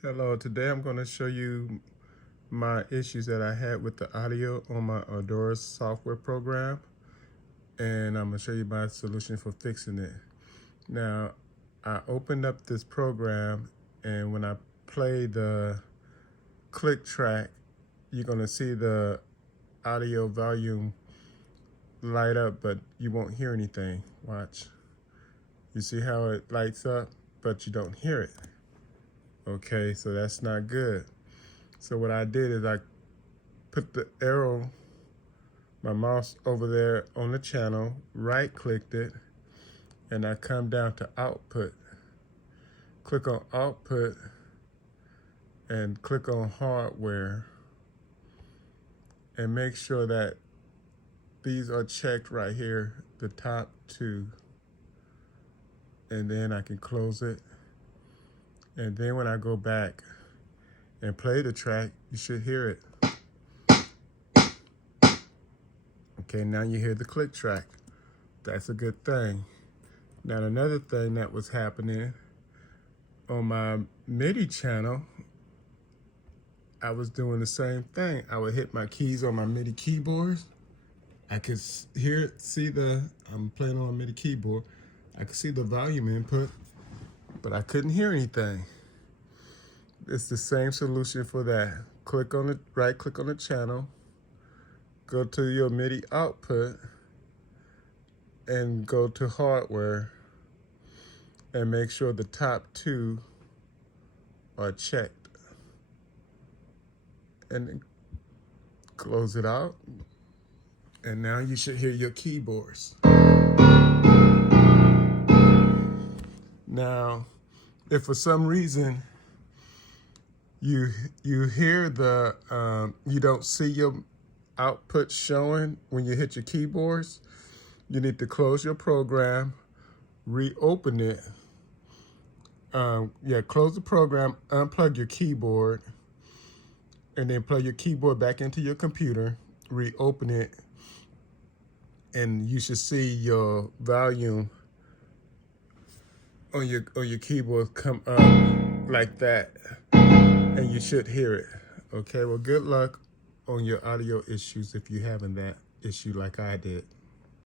Hello, today I'm going to show you my issues that I had with the audio on my Ardour software program, and I'm going to show you my solution for fixing it. Now, I opened up this program, and when I play the click track, you're going to see the audio volume light up, but you won't hear anything. Watch. You see how it lights up, but you don't hear it. Okay, so that's not good. So what I did is I put the arrow, my mouse over there on the channel, right-clicked it, and I come down to output. Click on output and click on hardware and make sure that these are checked right here, the top two. And then I can close it. And then when I go back and play the track, you should hear it. Okay, now you hear the click track. That's a good thing. Now another thing that was happening on my MIDI channel, I was doing the same thing. I would hit my keys on my MIDI keyboards. I could I'm playing on a MIDI keyboard. I could see the volume input, but I couldn't hear anything. It's the same solution for that. Right-click on the channel, go to your MIDI output, and go to hardware, and make sure the top two are checked. And then close it out, and now you should hear your keyboards. Now, if for some reason you hear you don't see your output showing when you hit your keyboards, you need to close your program, reopen it. Close the program, unplug your keyboard, and then plug your keyboard back into your computer, reopen it, and you should see your volume on your keyboard come up like that, and you should hear it. Okay, well, good luck on your audio issues if you're having that issue like I did.